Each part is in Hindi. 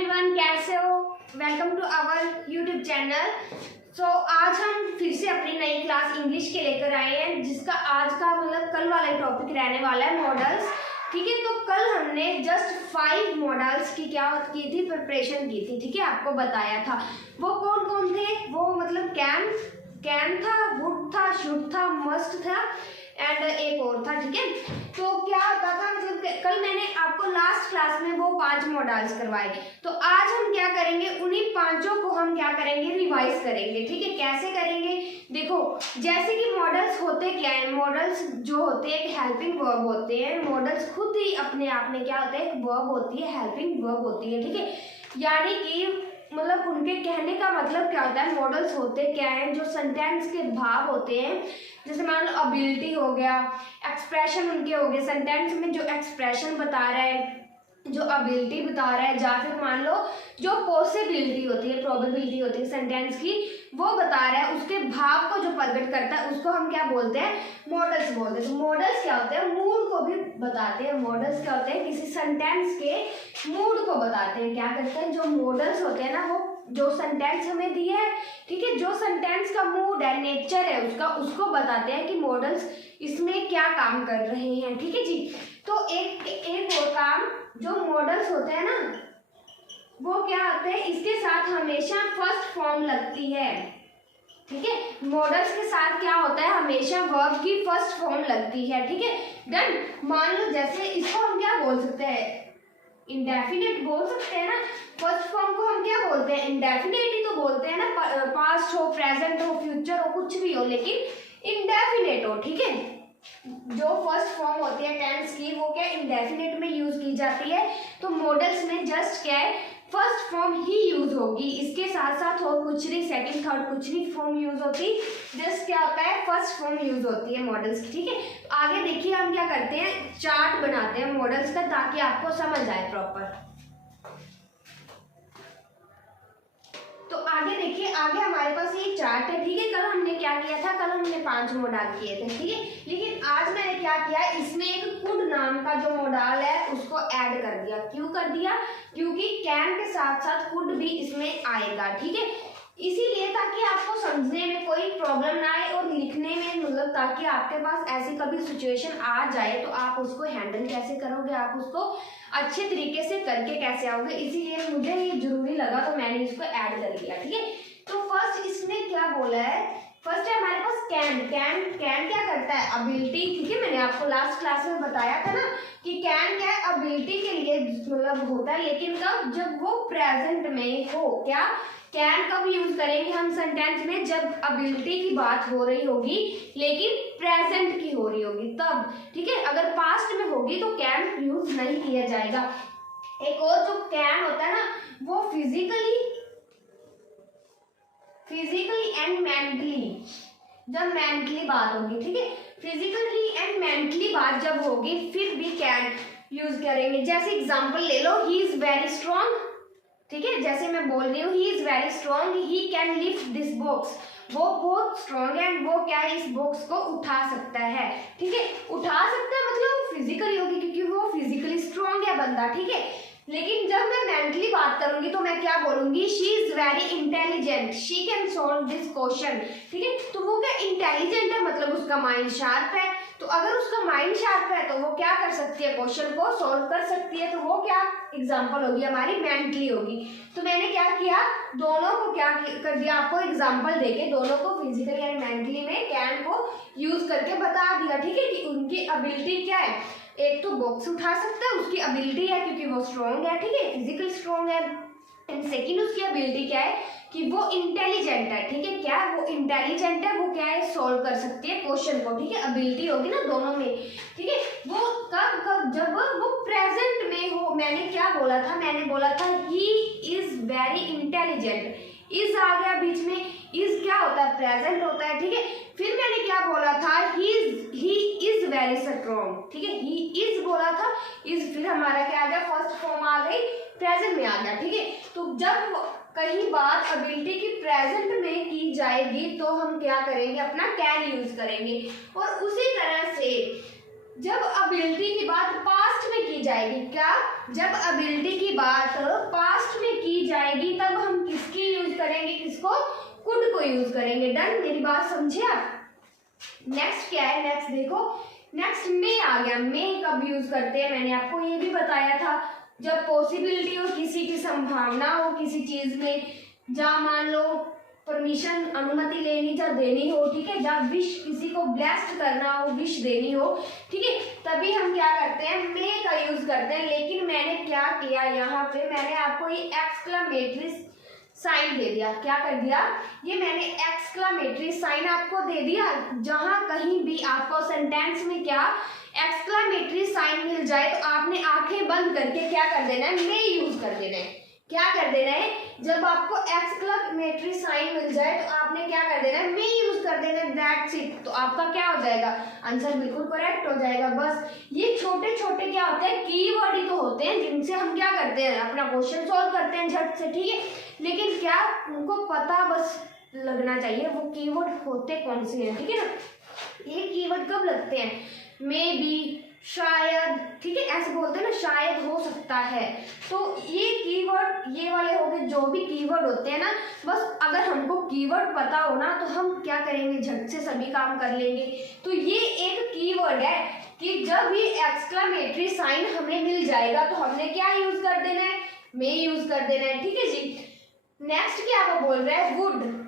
एवरीवन, कैसे हो? Welcome to our YouTube channel. आज हम फिर से अपनी नई क्लास इंग्लिश के लेकर आए हैं, जिसका आज का कल वाला टॉपिक रहने वाला है मॉडल्स। ठीक है, तो कल हमने जस्ट 5 मॉडल्स की क्या की थी, प्रिपरेशन की थी। ठीक है, आपको बताया था वो कौन कौन थे। वो कैन था, वुड था, शुड था, मस्ट था एंड एक और था। ठीक है, तो क्या होता था कल मैंने आपको लास्ट क्लास में वो 5 मॉडल्स करवाए, तो आज हम क्या करेंगे, उन्हीं 5 को हम क्या करेंगे, रिवाइज करेंगे। ठीक है, कैसे करेंगे? देखो, जैसे कि मॉडल्स होते क्या है, मॉडल्स जो होते हैं एक हेल्पिंग वर्ब होते हैं। मॉडल्स खुद ही अपने आप में क्या होता है, एक वर्ब होती है, हेल्पिंग वर्ब होती है। ठीक है, यानी कि उनके कहने का मतलब क्या होता है, मॉडल्स होते क्या हैं, जो सेंटेंस के भाव होते हैं। जैसे मान लो अबिलिटी हो गया, एक्सप्रेशन उनके हो गए, सेंटेंस में जो एक्सप्रेशन बता रहा है, जो अबिलिटी बता रहा है, या फिर मान लो जो पॉसिबिलिटी होती है, प्रोबेबिलिटी होती है सेंटेंस की, वो बता रहा है, उसके भाव को जो प्रकट करता है उसको हम क्या बोलते हैं, मॉडल्स बोलते हैं। तो मॉडल्स क्या होते हैं, मूड को भी बताते हैं। मॉडल्स क्या होते हैं, किसी सेंटेंस के मूड को बताते हैं। क्या करते हैं, जो मॉडल्स होते हैं ना, वो जो सेंटेंस हमें दिया है, ठीक है, जो सेंटेंस का मूड है, नेचर है उसका, उसको बताते हैं कि मॉडल्स इसमें क्या काम कर रहे हैं। ठीक है जी, तो एक और काम, जो मॉडल्स होते हैं ना, वो क्या होते हैं, इसके साथ हमेशा फर्स्ट फॉर्म लगती है। ठीक है, मॉडल्स के साथ क्या होता है, हमेशा वर्ब की फर्स्ट फॉर्म लगती है। ठीक है, डन। मान लो जैसे इसको हम क्या बोल सकते हैं, इंडेफिनिट बोल सकते हैं ना। फर्स्ट फॉर्म को हम क्या बोलते हैं, इंडेफिनिट ही तो बोलते हैं ना। पास्ट हो, प्रेजेंट हो, फ्यूचर हो, कुछ भी हो, लेकिन इंडेफिनिट हो। ठीक है, जो फर्स्ट फॉर्म होती है टेंस की, वो क्या इंडेफिनिट में यूज की जाती है। तो मॉडल्स में जस्ट क्या है, फर्स्ट फॉर्म ही यूज होगी, इसके साथ साथ और कुछ नहीं, सेकंड थर्ड कुछ नहीं फॉर्म यूज होती, जस्ट क्या होता है, फर्स्ट फॉर्म यूज होती है मॉडल्स की। ठीक है, तो आगे देखिए हम क्या करते हैं, चार्ट बनाते हैं मॉडल्स का, ताकि आपको समझ आए प्रॉपर। तो आगे देखिए, आगे हमारे पास ये चार्ट है। ठीक है, कल हमने क्या किया था, कल हमने 5 मॉडल किए थे। ठीक है, लेकिन आज मैंने क्या किया, इसमें एक कुड नाम का जो मॉडल है उसको ऐड कर दिया। क्यों कर दिया, क्योंकि कैन के साथ साथ कुड भी इसमें आएगा। ठीक है, इसीलिए ताकि आपको समझने में कोई प्रॉब्लम ना आए और लिखने में, ताकि आपके पास ऐसी कभी सिचुएशन आ जाए तो आप उसको हैंडल कैसे करोगे, आप उसको अच्छे तरीके से करके कैसे आओगे। इसीलिए मुझे ये जरूरी लगा, तो मैंने इसको ऐड कर दिया। ठीक है, तो फर्स्ट इसने क्या बोला है, फर्स्ट है हमारे पास कैन क्या करता है, अबिलिटी। ठीक है, मैंने आपको लास्ट क्लास में बताया था ना कि कैन क्या है, अबिलिटी के लिए होता है, लेकिन कब, जब वो प्रेजेंट में हो। क्या, कैन कब यूज करेंगे हम सेंटेंस में, जब अबिलिटी की बात हो रही होगी लेकिन प्रेजेंट की हो रही होगी तब। ठीक है, अगर पास्ट में होगी तो कैन यूज नहीं किया जाएगा। एक और जो कैन होता है ना, वो फिजिकली एंड मेंटली, जब मेंटली बात होगी, ठीक है, फिजिकली एंड मेंटली बात जब होगी, फिर भी कैन यूज करेंगे। जैसे एग्जांपल ले लो, ही इज वेरी स्ट्रॉन्ग। ठीक है, जैसे मैं बोल रही हूँ, ही is very strong, he can lift this box, वो बहुत स्ट्रॉन्ग है एंड वो क्या है, इस बॉक्स को उठा सकता है। ठीक है, उठा सकता है मतलब फिजिकली होगी, क्योंकि वो फिजिकली स्ट्रॉन्ग है बंदा। ठीक है, लेकिन जब मैं मेंटली बात करूंगी तो मैं क्या बोलूंगी, she is very intelligent, she can solve this question. ठीक है, तो वो क्या इंटेलिजेंट है, मतलब उसका माइंड शार्प है। तो अगर उसका माइंड शार्प है तो वो क्या कर सकती है, क्वेश्चन को सॉल्व कर सकती है। तो वो क्या एग्जाम्पल होगी हमारी, मेंटली होगी। तो मैंने क्या किया, दोनों को क्या कर दिया, आपको एग्जाम्पल देके दोनों को फिजिकली एंड मेंटली में कैन को यूज करके बता दिया। ठीक है, कि उनकी एबिलिटी क्या है, एक तो बॉक्स उठा सकता है, उसकी एबिलिटी है क्योंकि वो स्ट्रॉन्ग है। ठीक है, फिजिकली स्ट्रॉन्ग है। एंड सेकंड उसकी एबिलिटी क्या है, कि वो इंटेलिजेंट है। ठीक है, क्या वो इंटेलिजेंट है, वो क्या है, सोल्व कर सकती है क्वेश्चन को। ठीक है, एबिलिटी होगी ना दोनों में। ठीक है, वो कब जब वो प्रेजेंट में हो। मैंने क्या बोला था, मैंने बोला था he is very intelligent, is आ गया बीच में, इज क्या होता है, प्रेजेंट होता है। ठीक है, फिर मैंने क्या बोला था, ही इज वेरी स्ट्रॉन्ग। ठीक है, ही इज बोला था, इज फिर हमारा क्या आ गया, फर्स्ट फॉर्म आ गई, प्रेजेंट में आ गया। ठीक है, तो जब कहीं बात एबिलिटी की प्रेजेंट में की जाएगी तो हम क्या करेंगे, अपना कैन यूज करेंगे। और उसी तरह से जब एबिलिटी की बात पास्ट में की जाएगी, क्या, जब एबिलिटी की बात पास्ट में किसको, कुड को यूज करेंगे। डन, मेरी बात समझे आप। नेक्स्ट क्या है, नेक्स्ट देखो, नेक्स्ट मे आ गया। मे कब यूज करते हैं, मैंने आपको ये भी बताया था, जब पॉसिबिलिटी हो, किसी की संभावना हो किसी चीज में, जहाँ मान लो परमिशन, अनुमति लेनी या देनी हो, ठीक है, जब विश किसी को ब्लेस्ड करना हो, विश देनी हो, ठीक है, तभी हम क्या करते हैं, मे का यूज करते हैं। लेकिन मैंने क्या किया यहाँ पे, मैंने आपको ये एक्सक्लेमेटरी साइन दे दिया। क्या कर दिया, ये मैंने एक्सक्लेमेटरी साइन आपको दे दिया। जहां कहीं भी आपको सेंटेंस में क्या एक्सक्लेमेटरी साइन मिल जाए तो आपने आंखें बंद करके क्या कर देना है, मे यूज कर देना है। क्या कर देना है, जब आपको एक्सक्लेमेटरी साइन मिल जाए तो आपने क्या कर देना है, मे यूज कर देना है। That's it. तो आपका क्या हो जाएगा, आंसर बिल्कुल करेक्ट हो जाएगा। बस ये छोटे छोटे क्या होते हैं, कीवर्ड ही तो होते हैं जिनसे हम क्या करते हैं, अपना क्वेश्चन सॉल्व करते हैं झट से, ठीक है। लेकिन क्या उनको पता बस लगना चाहिए वो कीवर्ड होते कौन से हैं, ठीक है ना। ये कीवर्ड कब लगते हैं, मे बी, शायद, ठीक है, ऐसे बोलते हैं ना, शायद, हो सकता है। तो ये कीवर्ड, ये वाले हो गए जो भी कीवर्ड होते हैं ना, बस अगर हमको कीवर्ड पता हो ना तो हम क्या करेंगे, झट से सभी काम कर लेंगे। तो ये एक कीवर्ड है कि जब ये एक्सक्लेमेटरी साइन हमें मिल जाएगा तो हमने क्या यूज कर देना है, मे यूज कर देना है, ठीक है जी। नेक्स्ट क्या वो बोल रहे हैं, वुड।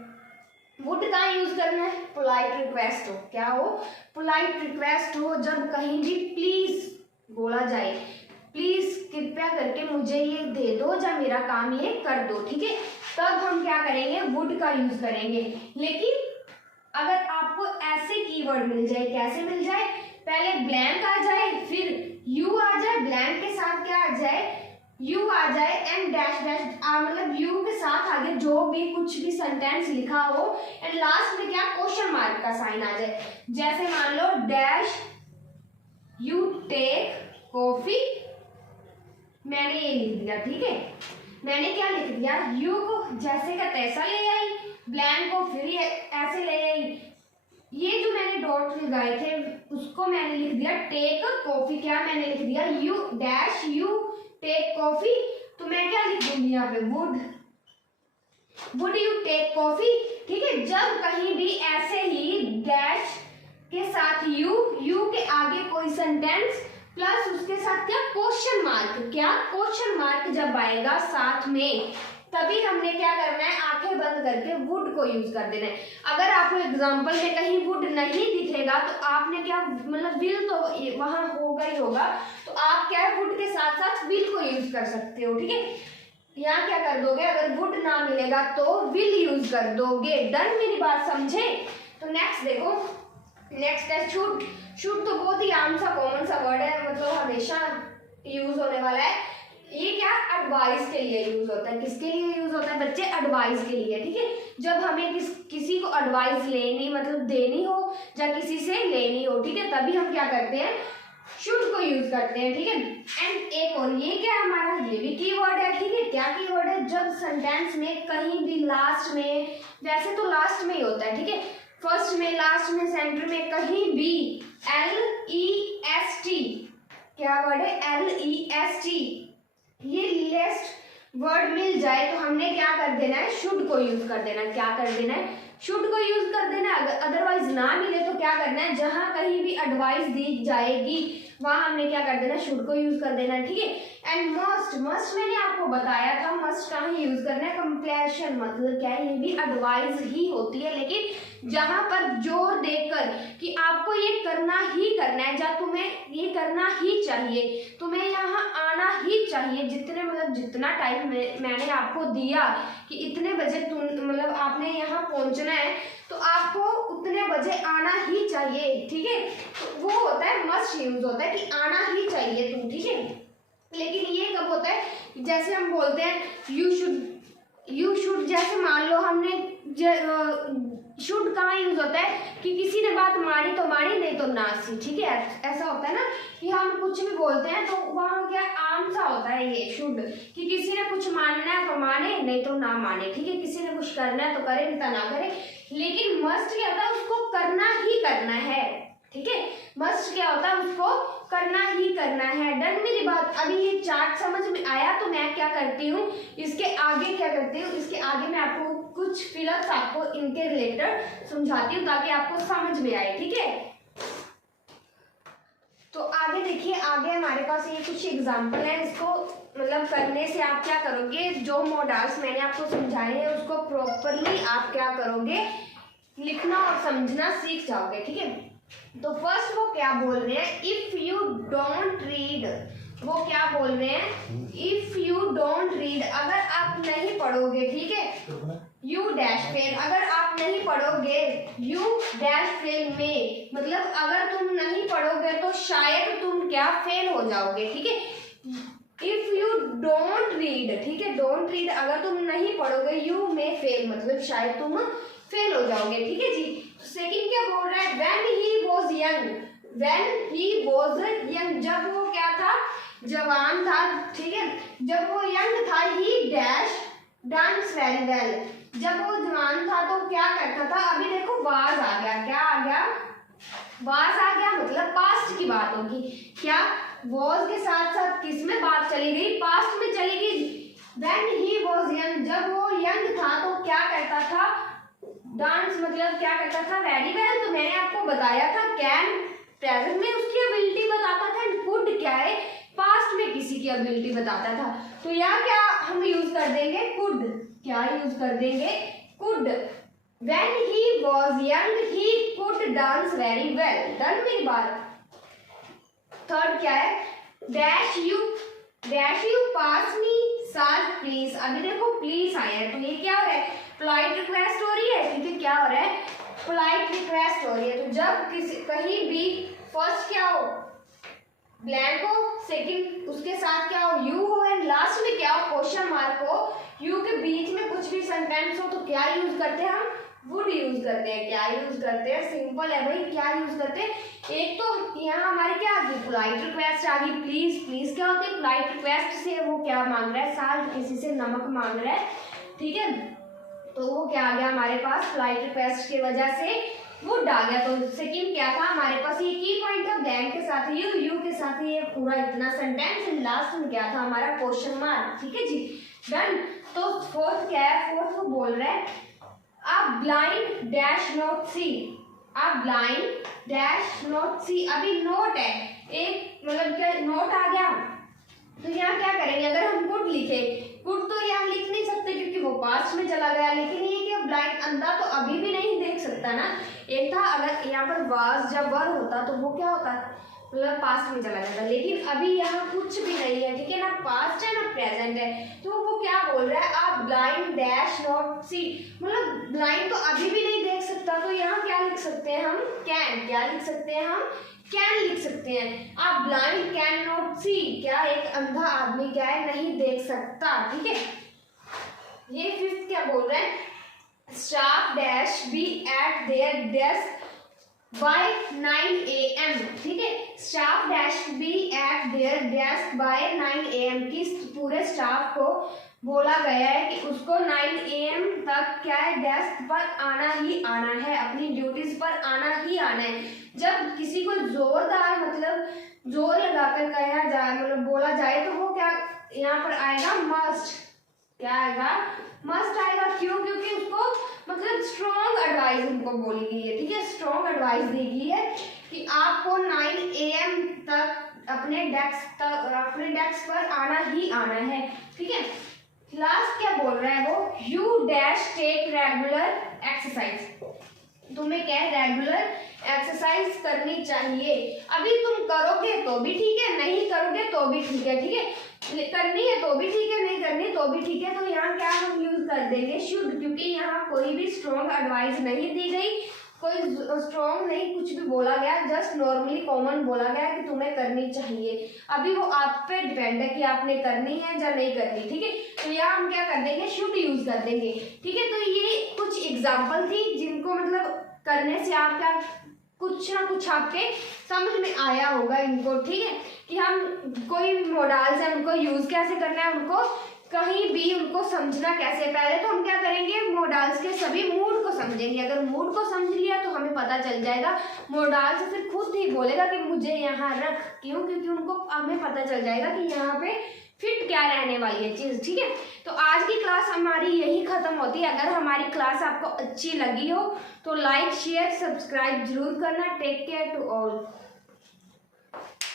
वुड का यूज करना है, पोलाइट रिक्वेस्ट हो, क्या हो, पोलाइट रिक्वेस्ट हो, जब कहीं भी प्लीज बोला जाए, प्लीज कृपया करके मुझे ये दे दो या मेरा काम ये कर दो, ठीक है, तब हम क्या करेंगे, वुड का यूज करेंगे। लेकिन अगर आपको ऐसे कीवर्ड मिल जाए, कैसे मिल जाए, पहले ब्लैंक आ जाए, फिर यू आ जाए, ब्लैंक के साथ क्या आ जाए, यू आ जाए, एंड डैश डैश, मतलब यू के साथ आगे जो भी कुछ भी सेंटेंस लिखा हो, एंड लास्ट में क्या क्वेश्चन मार्क का साइन आ जाए। जैसे मान लो डैश यू टेक कॉफी, मैंने ये लिख दिया, ठीक है, मैंने क्या लिख दिया, यू को जैसे का तैसा ले आई, ब्लैंक को फिर ऐसे ले आई, ये जो मैंने डॉट लगाए थे उसको मैंने लिख दिया टेक कॉफी, क्या मैंने लिख दिया, you dash you take coffee, तो मैं क्या लिख दूंगी यहाँ पे, वुड यू टेक कॉफी, ठीक है। जब कहीं भी ऐसे ही डैश के साथ यू के आगे कोई सेंटेंस प्लस उसके साथ क्या क्वेश्चन मार्क, क्या क्वेश्चन मार्क जब आएगा साथ में, तभी हमने क्या करना है, आंखें बंद करके वुड को यूज कर देना है। अगर आपको एग्जांपल में कहीं वुड नहीं दिखेगा तो आपने क्या, मतलब विल तो वहां होगा ही होगा, तो आप क्या है, वुड के साथ साथ विल को यूज कर सकते हो, ठीक है। यहाँ क्या कर दोगे, अगर वुड ना मिलेगा तो विल यूज कर दोगे। डन, मेरी बात समझे। तो नेक्स्ट देखो, नेक्स्ट है शुड। शुड तो बहुत ही आम सा कॉमन सा वर्ड है, मतलब हमेशा यूज होने वाला है। ये क्या, एडवाइस के लिए यूज होता है। किसके लिए यूज होता है बच्चे, एडवाइस के लिए, ठीक है। जब हमें किसी को एडवाइस लेनी, मतलब देनी हो या किसी से लेनी हो, ठीक है, तभी हम क्या करते हैं, शुड को यूज करते हैं, ठीक है। एंड एक और ये क्या है हमारा, ये भी कीवर्ड है, ठीक है। क्या कीवर्ड है, जब सेंटेंस में कहीं भी लास्ट में, वैसे तो लास्ट में ही होता है, ठीक है, फर्स्ट में, लास्ट में, सेंटर में, कहीं भी LEST, क्या वर्ड है, LEST, ये लेस्ट वर्ड मिल जाए तो हमने क्या कर देना है, शुड को यूज कर देना है। क्या कर देना है, शुड को यूज कर देना। अगर अदरवाइज ना मिले तो क्या करना है, जहां कहीं भी एडवाइस दी जाएगी वहां हमने क्या कर देना, शुड को यूज कर देना है, ठीक है। एंड मस्ट, मस्ट मैंने आपको बताया था, मस्ट कहाँ यूज करना है, कंप्लेशन, मतलब क्या है, ये भी एडवाइस ही होती है, लेकिन जहां पर जोर देकर कि आपको ये करना ही करना है, या तुम्हें ये करना ही चाहिए, तुम्हें यहाँ आना ही चाहिए, जितने मतलब जितना टाइम मैंने आपको दिया कि इतने बजे तुम मतलब आपने यहाँ पहुंचना है तो आपको उतने बजे आना ही चाहिए, ठीक है। तो वो होता है मस्ट यूज होता है कि आना ही चाहिए तुम, ठीक है। लेकिन ये कब होता है, जैसे हम बोलते हैं यू शुड, जैसे मान लो हमने शुड कहाँ यूज होता है कि किसी ने बात मानी तो मानी, नहीं तो ना सी, ठीक है। ऐसा होता है ना कि हम कुछ भी बोलते हैं तो वहाँ क्या आम सा होता है ये शुड, कि किसी ने कुछ मानना है तो माने, नहीं तो ना माने, ठीक है। किसी ने कुछ करना है तो करे, नहीं तो ना करे। लेकिन मस्ट क्या होता है, उसको करना ही करना है, ठीक है। मस्ट क्या होता है, उसको करना ही करना है। डन मेरी बात। अभी ये चार्ट समझ में आया तो मैं क्या करती हूँ, इसके आगे क्या करती हूँ, इसके आगे मैं आपको कुछ फिलअप्स आपको इनके रिलेटेड समझाती हूँ ताकि आपको समझ में आए, ठीक है। तो आगे देखिए, आगे हमारे पास ये कुछ एग्जाम्पल है, इसको मतलब करने से आप क्या करोगे, जो मॉडल्स मैंने आपको समझाए हैं उसको प्रॉपरली आप क्या करोगे, लिखना और समझना सीख जाओगे, ठीक है। तो फर्स्ट वो क्या बोल रहे हैं, इफ यू डोंट रीड, वो क्या बोल रहे हैं, इफ यू डोंट रीड, अगर आप नहीं पढ़ोगे, ठीक है, यू डैश फेल, अगर आप नहीं पढ़ोगे, यू डैश फेल में, मतलब अगर तुम नहीं पढ़ोगे तो शायद तुम क्या फेल हो जाओगे, ठीक है। इफ यू डोंट रीड, ठीक है, डोंट रीड, अगर तुम नहीं पढ़ोगे, यू में फेल मतलब शायद तुम फेल हो जाओगे, ठीक है जी। सेकंड क्या बोल रहा है, when he was young, when he was young, जब वो क्या था, जवान था, ठीक है, जब वो यंग था, ही डैश डांस वेरी वेल, जब वो जवान था तो क्या करता था, अभी देखो वाज आ गया, क्या आ गया, वाज आ गया, मतलब पास्ट की बात होगी, क्या वाज के साथ साथ किस में बात चली गई, पास्ट में चली गई। व्हेन ही वाज यंग, जब वो यंग था तो क्या करता था, डांस मतलब क्या करता था, वेरी वेल, तो मैंने आपको बताया था, कैन प्रेजेंट में उसकी एबिलिटी बताता था, एंड कुड क्या है, पास्ट में किसी की एबिलिटी बताता था। तो यहाँ क्या हम यूज कर देंगे, कुड, क्या यूज कर देंगे, could. When he was young, he could dance very well. Done मेरी बात। थर्ड क्या है, dash you pass me salt please, अभी देखो प्लीज आया है तो ये क्या हो रहा है, पोलाइट रिक्वेस्ट हो रही है, ठीक है, क्या हो रहा है, पोलाइट रिक्वेस्ट हो रही है। तो जब किसी कहीं भी फर्स्ट क्या हो, ब्लैंक हो, सेकंड उसके साथ क्या हो, यू हो, एंड लास्ट में क्या हो, क्वेश्चन मार्क हो, यू के बीच में कुछ भी सेंटेंस हो, तो क्या यूज करते हैं हम, वुड यूज करते हैं। क्या यूज करते हैं, सिंपल है भाई, क्या यूज करते हैं, एक तो यहाँ हमारे क्या आ गई, पोलाइट रिक्वेस्ट आ गई, प्लीज, प्लीज क्या होती है, पोलाइट रिक्वेस्ट से वो क्या मांग रहा है, साल्ट, किसी से नमक मांग रहा है, ठीक है, तो वो क्या आ गया हमारे पास, पोलाइट रिक्वेस्ट की वजह से वुड आ गया। तो सेकंड क्या था हमारे पास, ये की पॉइंट था, ब्लैंक के साथ यू के साथ ये पूरा इतना सेंटेंस, एंड लास्ट में क्या था हमारा क्वेश्चन मार्क, ठीक है जी, डन। तो फोर्थ क्या है, फोर्थ वो बोल रहा है, आप ब्लाइंड डैश नोट सी, आप ब्लाइंड डैश नोट सी, अभी नोट है एक, मतलब क्या नोट आ गया, तो यहाँ क्या करेंगे, अगर हम कुड लिखे, कुड तो यहाँ लिख नहीं सकते क्योंकि वो पास्ट में चला गया, लेकिन ये कि ब्लाइंड अंधा तो अभी भी नहीं देख सकता ना, एक था अगर यहाँ पर वाज जब वर होता तो वो क्या होता, मतलब पास्ट में चला जाता, लेकिन अभी यहाँ कुछ भी नहीं है, ठीक है ना, पास्ट है ना प्रेजेंट है, तो वो क्या बोल रहा है, आप ब्लाइंड डैश नॉट सी, मतलब ब्लाइंड तो अभी भी नहीं देख सकता, तो यहाँ क्या लिख सकते हैं हम, कैन, क्या लिख सकते हैं हम, कैन लिख सकते हैं, आप ब्लाइंड कैन नॉट सी, क्या एक अंधा आदमी क्या है, नहीं देख सकता, ठीक है। ये फिफ्थ क्या बोल रहे हैं, staff dash be at their desk by 9 AM, ठीक है, staff dash be at their desk by 9 AM, की पूरे स्टाफ को बोला गया है कि उसको 9 AM तक क्या है, डेस्क पर आना ही आना है, अपनी ड्यूटीज पर आना ही आना है। जब किसी को जोरदार मतलब जोर लगाकर कहा जाए, मतलब बोला जाए, तो वो क्या यहाँ पर आएगा, मस्ट, क्या आएगा, मस्ट आएगा, क्यों, क्योंकि उसको मतलब स्ट्रॉन्ग एडवाइस उनको बोली गई है, ठीक है, स्ट्रॉन्ग एडवाइस दी गई है कि आपको 9 AM तक अपने डेस्क पर आना ही आना है, ठीक है। लास्ट क्या बोल रहा है वो, you dash take regular exercise, तुम्हें क्या रेगुलर एक्सरसाइज करनी चाहिए, अभी तुम करोगे तो भी ठीक है, नहीं करोगे तो भी ठीक है, ठीक है, करनी है तो भी ठीक है, नहीं करनी तो भी ठीक है, तो यहाँ क्या हम यूज कर देंगे, शुड, क्योंकि यहाँ कोई भी स्ट्रॉन्ग एडवाइस नहीं दी गई, कोई स्ट्रॉन्ग नहीं कुछ भी बोला गया, जस्ट नॉर्मली कॉमन बोला गया कि तुम्हें करनी चाहिए, अभी वो आप पे डिपेंड है कि आपने करनी है या नहीं करनी, ठीक है। तो यहाँ हम क्या कर देंगे, शुड यूज कर देंगे, ठीक है। तो ये कुछ एग्जाम्पल थी जिनको मतलब करने से आप क्या कुछ ना कुछ आपके समझ में आया होगा इनको, ठीक है, कि हम कोई भी मॉडल्स है उनको यूज कैसे करना है, उनको कहीं भी उनको इनको समझना कैसे, पहले तो हम क्या करेंगे, मोडाल्स के सभी मूड को समझेंगे। अगर मूड को समझ लिया तो हमें पता चल जाएगा, मोडाल्स फिर खुद ही बोलेगा कि मुझे यहाँ रख, क्यों, क्योंकि उनको हमें पता चल जाएगा कि यहाँ पे फिट क्या रहने वाली है चीज़। ठीक है, तो आज की क्लास हमारी यही ख़त्म होती है। अगर हमारी क्लास आपको अच्छी लगी हो तो लाइक शेयर सब्सक्राइब जरूर करना। Take care to all.